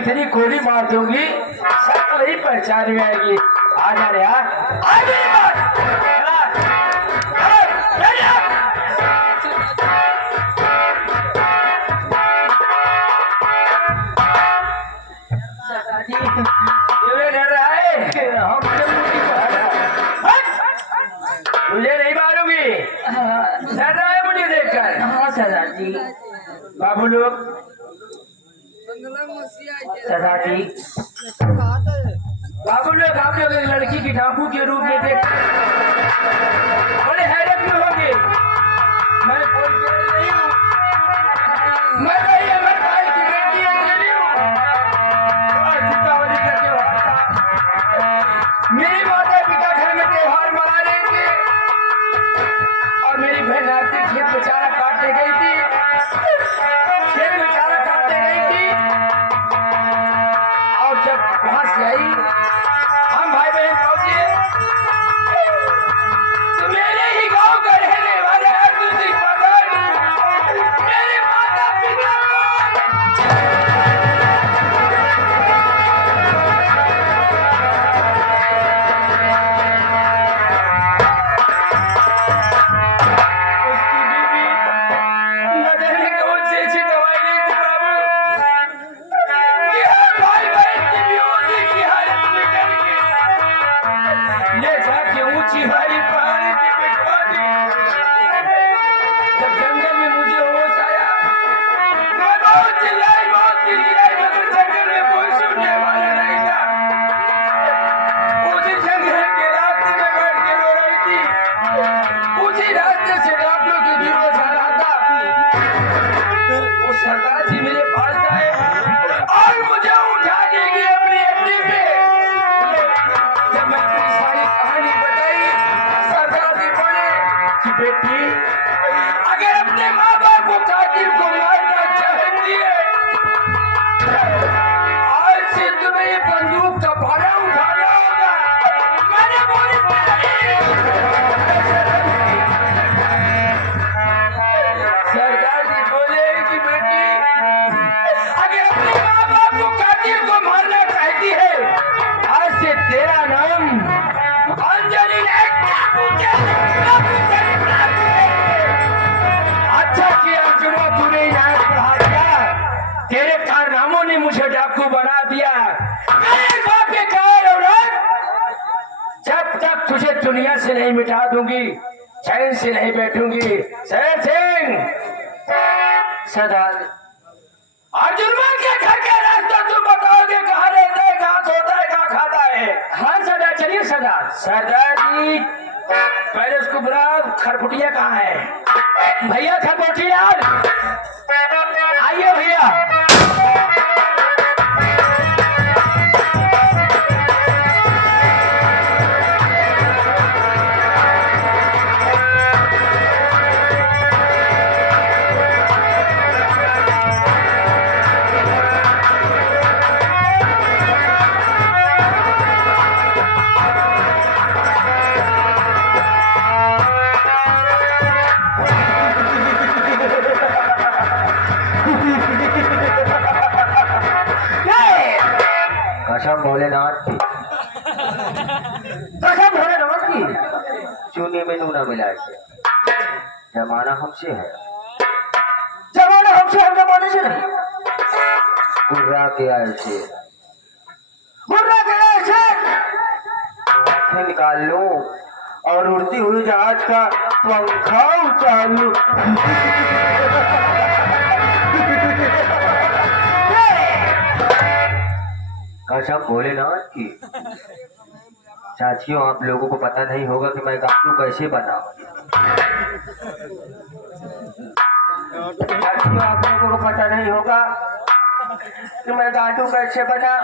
इतनी गोली मार दूंगी सब वही पहचान में आएगी। आ जा रे आ गई बात। मुझे नहीं मारूंगी मुझे देखकर। हाँ सरदार जी। बाबू लोग सरदार जी बाबू लोग आप लोग एक लड़की की डाकू के रूप में देख बड़े हैरत में होंगे। मैं कोई बेटी नहीं हूँ, मैं वही अमर भाई की बेटी अकेली हूँ और दीपावली का त्योहार था। मेरे माता पिता घर में त्योहार मना रहे थे और मेरी बहन आरती खेत में चारा काटने गई थी। खेत में चारा काटने गई थी और जब वहां से आई हम भाई बहन पहुंचे तो मेरे ही गांव का रहने वाले अर्जुन सिंह पगड़ मेरे माता पिता सरदार जी मेरे पास आए और मुझे उठा देगी अपनी अपनी पे। जब मैं अपनी सारी कहानी बताई सरदार जी बोले कि बेटी अगर अपने माँ बाप को कातिल को मारना चाहती है आज से तुम्हें ये बंदूक का भाला उठाना होगा। मैंने बोली सरदार जी बोले कि बेटी अगर अपने माँ बाप को कातिल को मारना चाहती है आज से तेरा नाम अंजलि नहीं अच्छा किया अर्जुना तूने इनायत बढ़ा दिया। तेरे कारनामों ने मुझे डाकू बना दिया। मेरे बाप के कारण औरत जब तक तुझे दुनिया से नहीं मिटा दूंगी चैन से नहीं बैठूंगी। शरद सिंह सरदार अर्जुन मान के घर का रास्ता तुम बताओगे कहाँ रहता है कहाँ सोता है कहाँ खाता है। हाँ सरदार चलिए सरदार। सरदार जी पहले उसको बुलाओ खरपुटिया कहाँ है। भैया खरपोटिया आइए भैया। कसम भोलेनाथ की कसम भोलेनाथ की चूने में नूना मिलाए जमाना हमसे है। जमाना हमसे हम जमाने से नहीं। गुर्रा के आए से गुर्रा के आए से आंखें निकाल लो और उड़ती हुई जहाज का पंखा उतार लो। कसम भोलेनाथ की। साथियों आप लोगों को पता नहीं होगा कि मैं गाटू कैसे बना। साथियों आप लोगों को पता नहीं होगा कि मैं गाटू कैसे बना।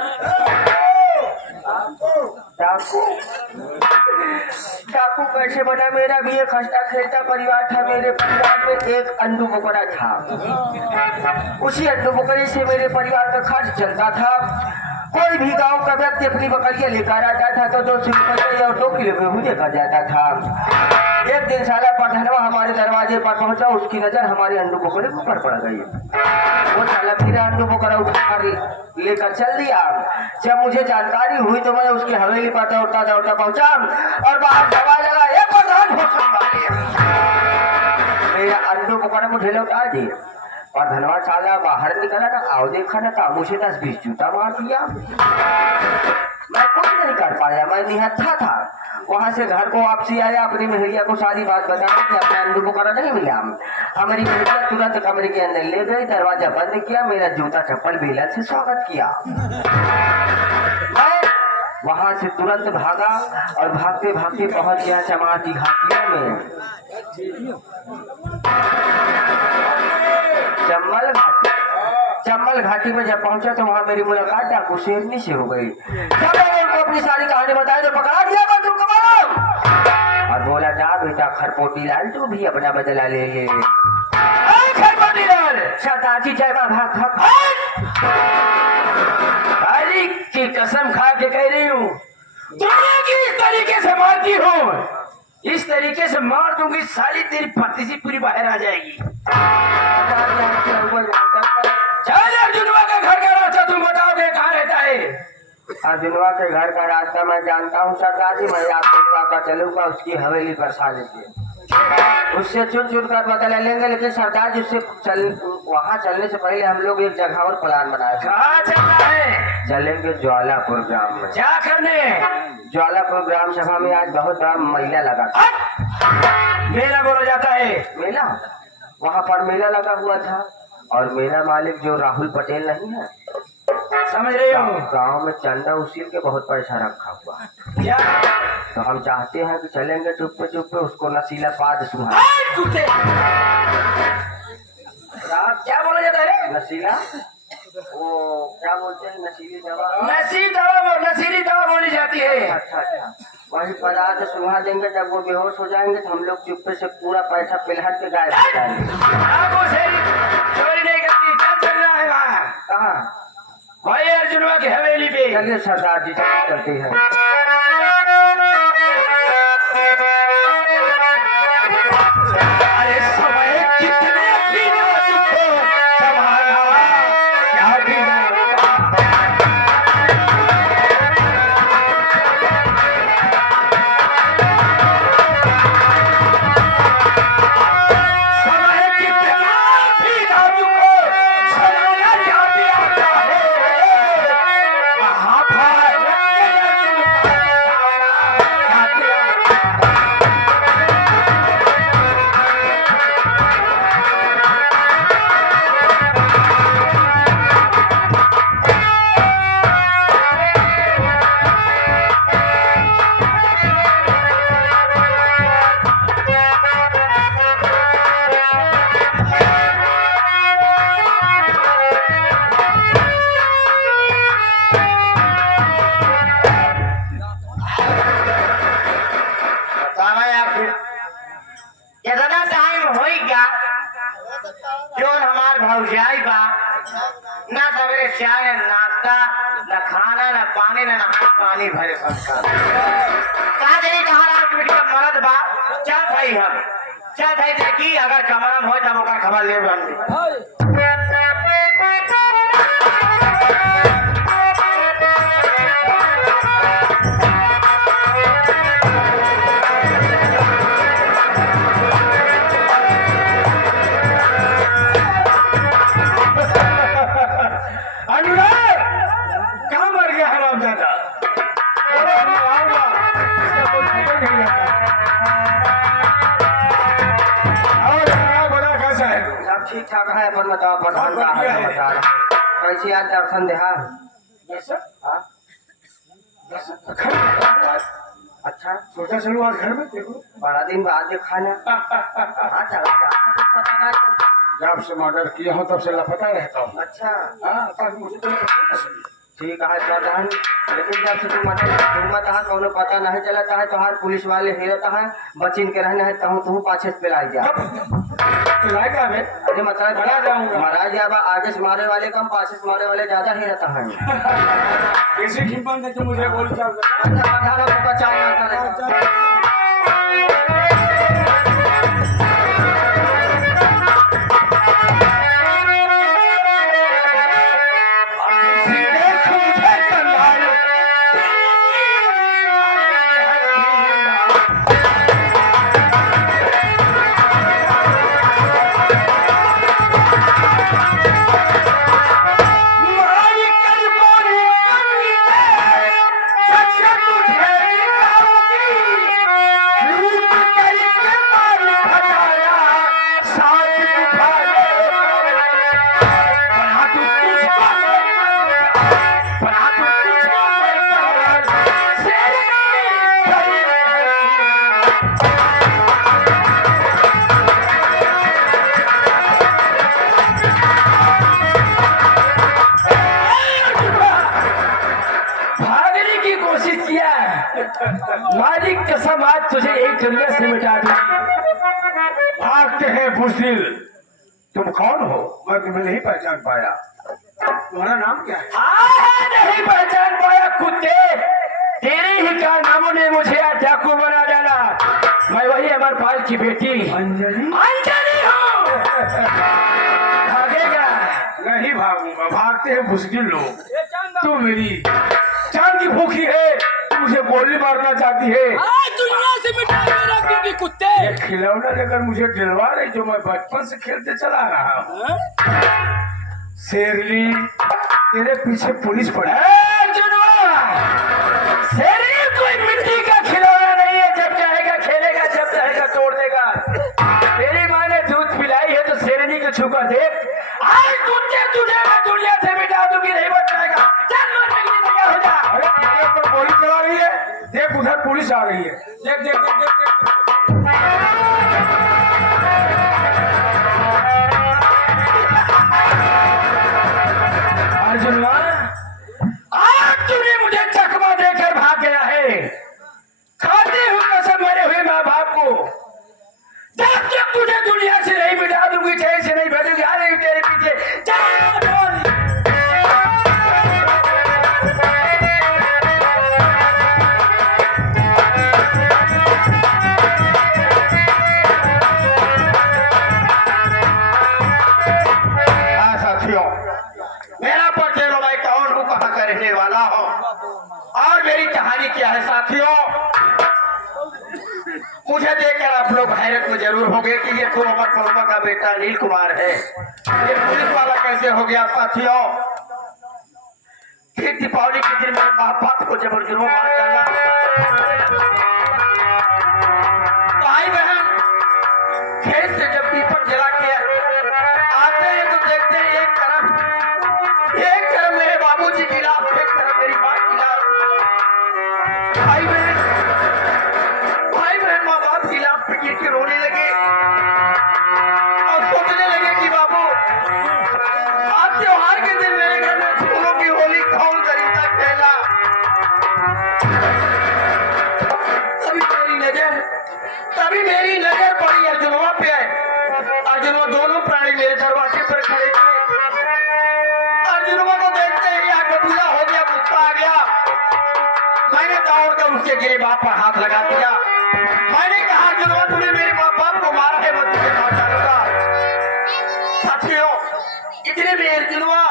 डाकू कैसे बना। मेरा भी एक हंसता खेलता परिवार था। मेरे परिवार में एक अंडू बकरा था। उसी अंडू बकरे से मेरे परिवार का खर्च चलता था। कोई भी गांव का व्यक्ति अपनी बकरियां लेकर आता था तो 200 रुपये और 2 किलो गेहूं देकर जाता था। एक दिन साला पठानवा हमारे दरवाजे पर पहुंचा, उसकी नजर हमारे अंडू बकरे के ऊपर पड़ गई। वो साला फिर अंडू बकरा उठाकर लेकर चल दिया। जब मुझे जानकारी हुई तो मैं उसकी हवेली पर दौड़ता दौड़ता पहुंचा और बाहर दबा लगा, एक प्रधान मेरा अंडू बकरा मुझे लौटा दिया। और धनवा साला बाहर निकला ना, आओ देखा ना था, मुझे 10-20 जूता मार दिया। मैं कुछ नहीं कर पाया, मैं निहत्था था। वहां से घर को वापसी आया, अपनी महरिया को सारी बात बताया कि अपना अंडू बकरा नहीं मिला। हमारी महरिया तुरंत कमरे के अंदर ले गई, दरवाजा बंद किया, मेरा जूता चप्पल बेलन से स्वागत किया। मैं वहां से तुरंत भागा और भागते भागते पहुंच गया चमार की घाटियों में। चम्बल घाटी में जब पहुंचा तो वहां मेरी मुलाकात डाकू शेरनी से हो गई। जब मैंने उनको अपनी सारी कहानी बताई तो पकड़ा दिया बंदूक कमाल और बोला, जा बेटा खरपोटी लाल, तू भी अपना बदला ले ले। खरपोटी लाल सरदार जय भाग भाग अली की कसम खा के कह रही हूँ, दुनिया की इस तरीके से मारती हूँ, इस तरीके से मार दूंगी साली, तेरी पत्ती पूरी बाहर आ जाएगी। चल अर्जुनवा का घर का रास्ता तुम बताओगे कहाँ रहता है? अर्जुनवा के घर का रास्ता मैं जानता हूँ सरदार जी, मैं अर्जुनवा का चलूंगा उसकी हवेली पर साले से, उससे चुन चुन कर बदला लेंगे। लेकिन सरदार जी उससे वहाँ चलने से पहले हम लोग एक जगह और प्लान बनाए। कहाँ चलना है? चलेंगे ज्वालापुर ग्राम में। क्या करने? ज्वालापुर ग्राम सभा में आज बहुत बड़ा मेला लगा था। मेला बोला जाता है? मेला, वहाँ पर मेला लगा हुआ था और मेला मालिक जो राहुल पटेल नहीं है, समझ रहे हो, गांव में चंदा उसील के बहुत पैसा रखा हुआ है। क्या? तो हम चाहते हैं कि चलेंगे चुप्पे चुप्पे, उसको नशीला पाद सुहा। क्या बोला जाता है? नशीला, वो क्या बोलते हैं, नशीली दवा। नशीली दवा बोली जाती है। अच्छा अच्छा, वही पदार्थ सुहा देंगे। जब वो बेहोश हो जाएंगे तो हम लोग चुप्पे से पूरा पैसा पिलहट के गायब हो जाएंगे। चोरी नहीं करती, क्या चलना है वहाँ? कहाँ? वही अर्जुनवा की हवेली पे। चलिए सरदार जी करते हैं। अरे समय कितने बिना चुप समाना, क्या बिना समय कितना बिना चुप समाना, क्या बिना महाभारत इतना टाइम हो गया जो हमार भौजाई बा, ना सवेरे चाय न नाश्ता न खाना न पानी न नहा पानी भरे संस्कार कहा देरी कहा मरद बा। चल भाई हम चल भाई देखी अगर कमरम हो तब ओकर खबर ले अनुराग कहाँ मर गया हरामजादा? आऊंगा, इसका कोई खबर नहीं आता। और अनुराग बड़ा कैसा है? सब ठीक ठाक है, अपन बताओ प्रधान का हाल बता रहा है। कैसी आज दर्शन देहा? हाँ? अच्छा, सोचा चलो आज घर में देखो, बड़ा दिन बाद देखा ना। हाँ चला पता ना चलता। जब से मर्डर किया हो तब से लापता रहता हूँ। अच्छा हाँ, पर मुझे तो नहीं ठीक है प्रधान, लेकिन जब से तुम घूमत है कौनो पता नहीं चलता है, तो हर पुलिस वाले हेरता है, बचिन के रहने है, कहूँ तुम पाछे पे लाई जा। पता। खिलाए का मैं अरे मतलब बना जाऊंगा। महाराज अब आगे से मारने वाले कम, पासे से मारने वाले ज्यादा ही रहता है। किसी खिंपन ने तो मुझे गोली चाल भागने की कोशिश किया। मालिक कसम आज तुझे एक दुनिया से मिटा दूं। भागते हैं बुज़दिल। तुम कौन हो? मैं तुम्हें नहीं पहचान पाया। तुम्हारा नाम क्या है? नहीं पहचान पाया कुत्ते। तेरे ही कारनामों ने मुझे आज डाकू बना डाला। मैं वही अमरपाल की बेटी अंजलि हूँ। भागेगा? नहीं भागूंगा। भागते हैं बुज़दिल लोग। तू मेरी जान की भूखी है, तू मुझे गोली मारना चाहती है। दुनिया से मिटा मेरा क्योंकि कुत्ते ये खिलौना लेकर मुझे दिलवा रही जो मैं बचपन से खेलते चला रहा हूँ। शेरली, तेरे पीछे पुलिस पड़ी। शेरली कोई मिट्टी का खिलौना नहीं है, जब चाहेगा खेलेगा, जब चाहेगा तोड़ देगा। तेरी माँ ने दूध पिलाई है तो शेरनी को छुपा देख। आज तुझे मैं दुनिया से मिटा दूंगी, नहीं बच पाएगा। चल मरने के लिए तैयार हो जा। अरे तेरे ऊपर गोली चला रही है, देख उधर पुलिस आ रही है। देख देख देख देख, देख। अर्जुन आज तूने मुझे चकमा देकर भाग गया है। खाते हुए कसम मरे हुए माँ बाप को, जब तक तुझे दुनिया से नहीं मिटा दूंगी, चैन से नहीं बैठूंगी। आ रही हूँ तेरे पीछे। जा मेरा परिचय लो, मैं कौन हूँ, कहाँ का रहने वाला हूँ और मेरी कहानी क्या है। साथियों, मुझे देखकर आप लोग हैरत में जरूर होंगे कि ये तो अमर पलमा का बेटा अनिल कुमार है। ये पुलिस वाला कैसे हो गया? साथियों, फिर दीपावली के दिन मेरे माँ बाप को जबर जुर्म मार डाला। भाई बहन खेत से जब दीपक जला के आते हैं तो देखते हैं एक तरफ मेरे बाबूजी की लाश, एक तरफ मेरी माँ की लाश। भाई बहन माँ बाप की लाश पे गिर के रोने लगे और सोचने लगे कि बाबू आज त्योहार के दिन मेरे घर में फूलों की होली कौन खरीदता खेला। तभी मेरी नजर पड़ी अर्जुनवा पे। अर्जुनवा दोनों प्राणी मेरे दरवाजे पर खड़े थे। अर्जुनवा को देखते ही कबूला हो गया, गुस्सा आ गया। मैंने दौड़कर उसके गिरेबान पर हाथ लगा दिया। मैंने कहा अर्जुनवा तूने मेरे माँ बाप को मारा है, मैं तुझे मार डालूंगा। साथियों, इतने में अर्जुनवा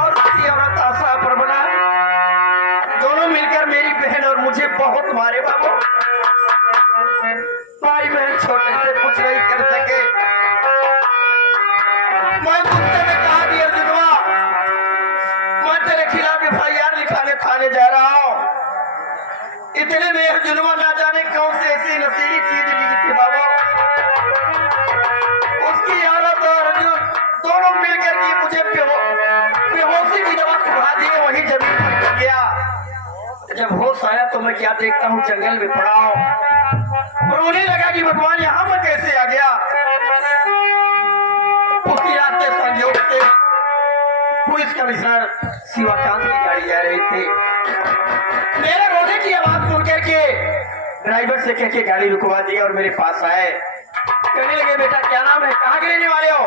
और उसकी औरत आशा परमना दोनों मिलकर मेरी बहन और मुझे बहुत मारे। बाबू भाई बहन छोटे से कुछ नहीं कर सके। मैं गुस्से में कहा दिया अर्जुनवा, मैं तेरे खिलाफ FIR लिखाने थाने जा रहा हूँ। इतने में अर्जुनवा ना जाने कौन से ऐसी नशीली चीज ली थी बाबू। उसकी औरत और अर्जुन दोनों मिलकर के मुझे बेहोशी की दवा सुखा दी। वही जमीन पर गिर गया। जब होश आया तो मैं क्या देखता हूँ, जंगल में पड़ा हूँ। रोने लगा कि भगवान यहाँ पर कैसे आ गया। उसी रात के संयोग से पुलिस कमिश्नर शिवाकांत की गाड़ी जा रही थी। मेरे रोने की आवाज सुन करके ड्राइवर से कह के गाड़ी रुकवा दी और मेरे पास आए। कहने लगे बेटा क्या नाम है, कहाँ के रहने वाले हो,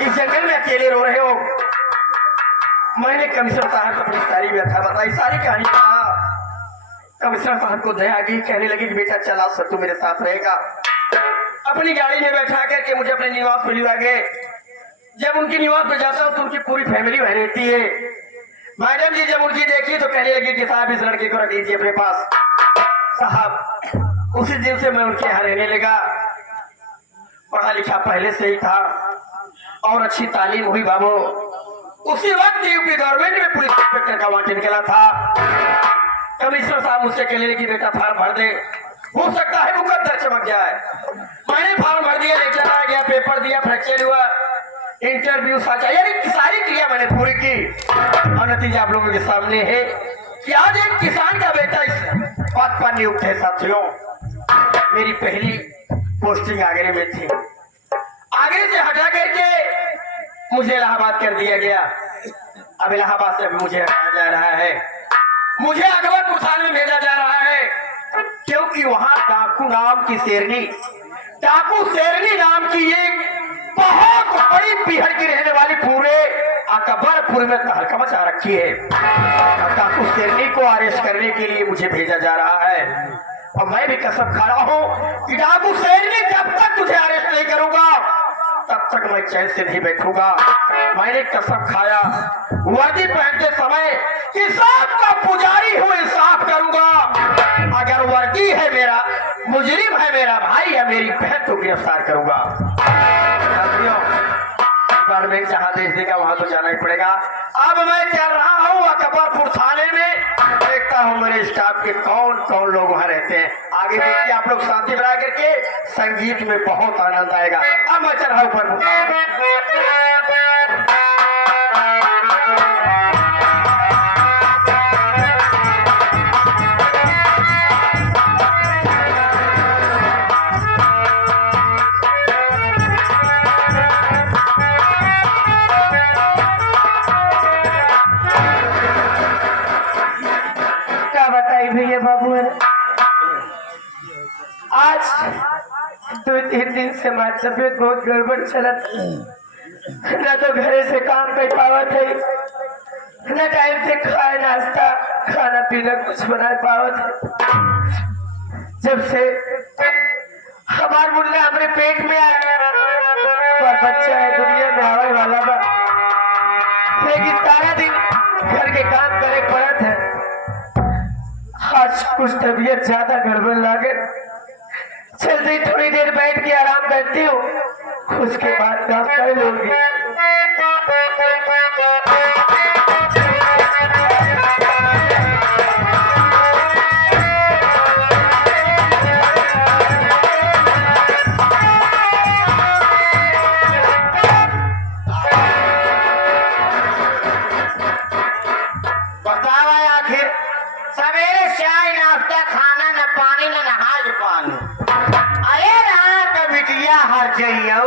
इस जंगल में अकेले रो रहे हो। मैंने कमिश्नर साहब को अपनी सारी व्यथा बताई, सारी कहानी कहा। कमिश्नर साहब को दया आ गई, कहने लगी कि बेटा चला सत्तू मेरे साथ रहेगा। अपनी गाड़ी में बैठा करके मुझे अपने निवास में लिया गए। जब उनकी निवास में जाता हूँ तो उनकी पूरी फैमिली वह रहती है। मैडम जी जब उनकी देखी तो कहने लगी कि साहब इस लड़के को रख लीजिए अपने पास। साहब उसी दिन से मैं उनके यहाँ रहने लगा। पढ़ा लिखा पहले से ही था और अच्छी तालीम हुई बाबू। उसी वक्त यूपी गवर्नमेंट में पुलिस इंस्पेक्टर का वांट निकला था। कमिश्नर साहब मुझसे कहने लगे बेटा फार्म भर दे, हो सकता है मुकद्दर चमक जाए। मैंने फार्म भर दिया, लेकर आ गया, पेपर दिया, फ्रैक्चर हुआ, इंटरव्यू साचा, यानी सारी क्रिया मैंने पूरी की और नतीजा आप लोगों के सामने है कि आज एक किसान का बेटा इस पद पर नियुक्त है। साथियों मेरी पहली पोस्टिंग आगरे में थी, आगरे से हटा करके मुझे इलाहाबाद कर दिया गया। अब इलाहाबाद से मुझे हटाया जा रहा है, मुझे अकबरपुर थाने में भेजा जा रहा है, क्योंकि वहां डाकू नाम की शेरनी, डाकू शेरनी नाम की एक बहुत बड़ी बिहार की रहने वाली पूरे अकबरपुर में तहलका मचा रखी है। डाकू शेरनी को अरेस्ट करने के लिए मुझे भेजा जा रहा है और मैं भी कसम खा रहा हूँ कि डाकू शेरनी जब तक तुझे अरेस्ट नहीं करूंगा तब तक मैं चैन से नहीं बैठूंगा। मैंने कसम खाया वर्दी पहनते समय कि सबका पुजारी हूँ, इंसाफ करूंगा। अगर वर्दी है मेरा, मुजरिम है मेरा भाई या मेरी बहन तो गिरफ्तार करूंगा। डिपार्टमेंट जहाँ देश देगा वहां तो जाना ही पड़ेगा। अब मैं चल रहा हूँ अकबरपुर थाने में, देखता हूँ मेरे स्टाफ के कौन कौन लोग वहां रहते हैं। आगे देखिए आप लोग शांति बना करके, संगीत में बहुत आनंद आएगा। अब मैं चल रहा हूँ ऊपर। भैया बाबू है आज 2-3 दिन से हमारी तबीयत बहुत गड़बड़ चलत, न तो घरे से काम कर पावत है, न टाइम से खाए नाश्ता खाना पीना कुछ बना पावत है। जब से हमार मुन्ना अपने पेट में आया और बच्चा है दुनिया में आने वाला बा, लेकिन सारा दिन घर के काम करे पड़त है। आज कुछ तबीयत ज्यादा गड़बड़ लागे, चलते थोड़ी देर बैठ के आराम करती हूँ, उसके बाद काम कर लूंगी।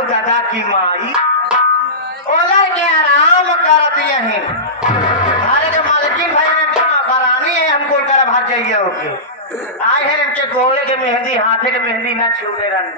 दादा की माई ओला के आराम करत यही हमारे जो मालकिन भाई ने करानी है हमको कर भर जाइए ओके आए हैं इनके गोले के मेहंदी हाथे के मेहंदी ना छूने रंग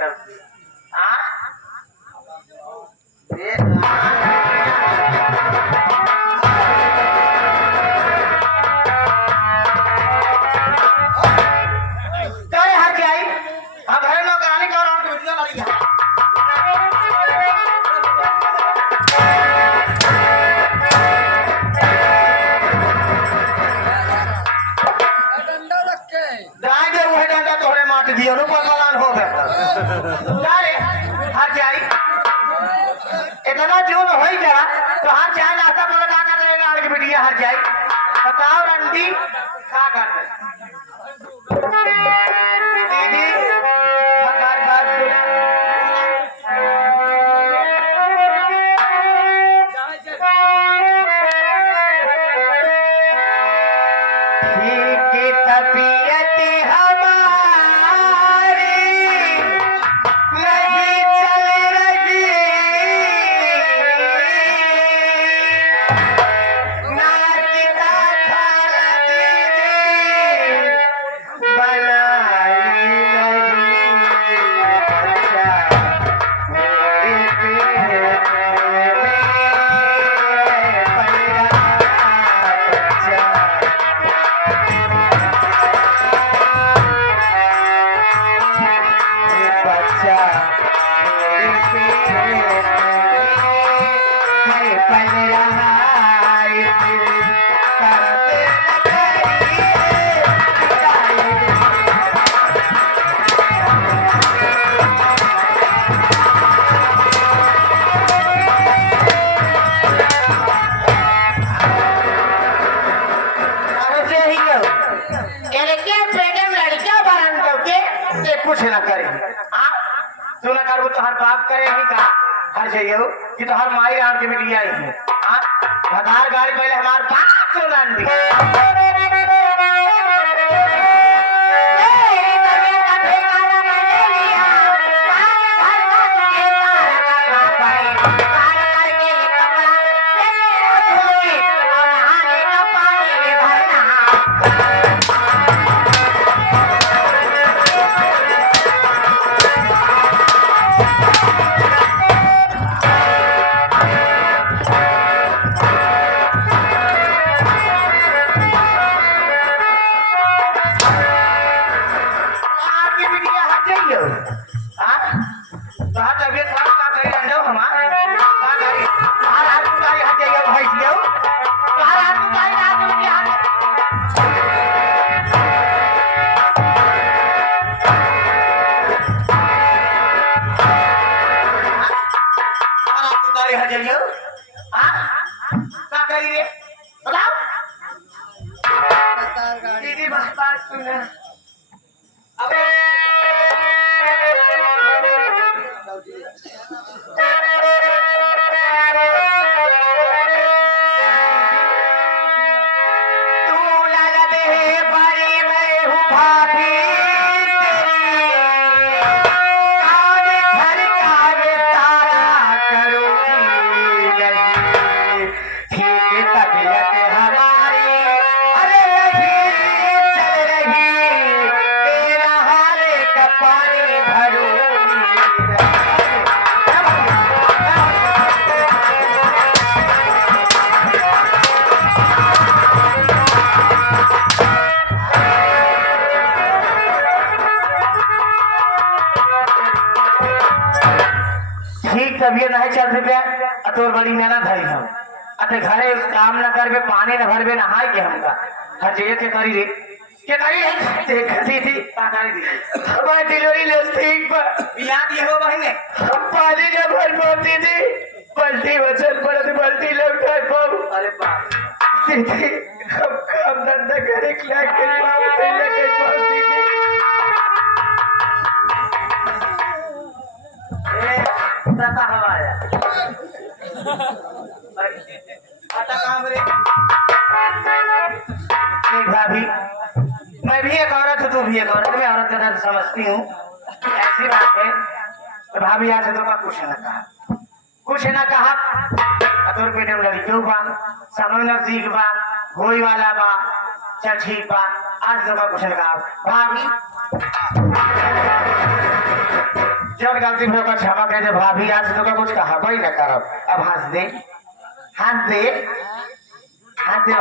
इतना जून हो ही गया तो हर चाय नाश्ता पड़ा का कर लेना कि बिटिया हर जाए बताओ रंडी क्या कर दीदी हमारी बात सुना ठीक तबीयत कुछ न करे हाँ तू न कर वो तो हर बाप करे ही का हर चाहिए कि तो हर माई आड़ के मिली आई है हाँ भगार गाड़ी पहले हमारे बाप को लान दी दीदी बात सुना तबियत नहीं चल रुपया तोर बड़ी मेहनत धरी हम अते घरे काम न करबे पानी न भरबे नहाय के हमका हर जगह के करी रे देखती थी हमारी डिलीवरी नजदीक पर याद ये हो बहने हम पानी न भर पाती थी बल्टी वचन पड़त बल्टी लौटा पाऊ अरे बाप दीदी हम काम धंधा करे खिला के पाऊ पहले के पाऊ दीदी आता हमारा आता कहाँ रे भाभी मैं भी एक औरत हूँ तू भी एक औरत मैं औरत का दर्द समझती हूँ ऐसी बात है तो भाभी आज तो का कुछ न कहा तोर पेटे में लड़कियों बा समय नजदीक बा होई वाला बा चल ठीक बा आज तो का कुछ न कहा भाभी जब गलती में क्षमा कह दे भाभी आज तो का कुछ कहा भाई न करो अब हंस दे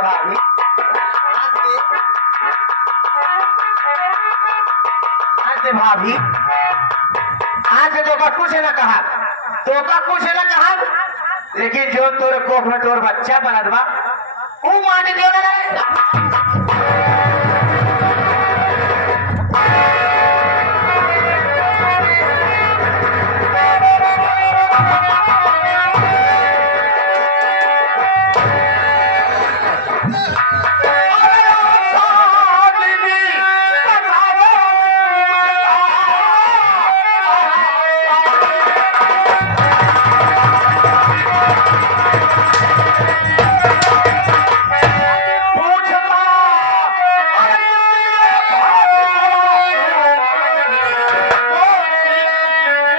भाभी हंस दे भाभी आज तो का कुछ न कहा तो का कुछ न कहा लेकिन जो तोर कोख में तोर बच्चा बनत बा वो मान जो न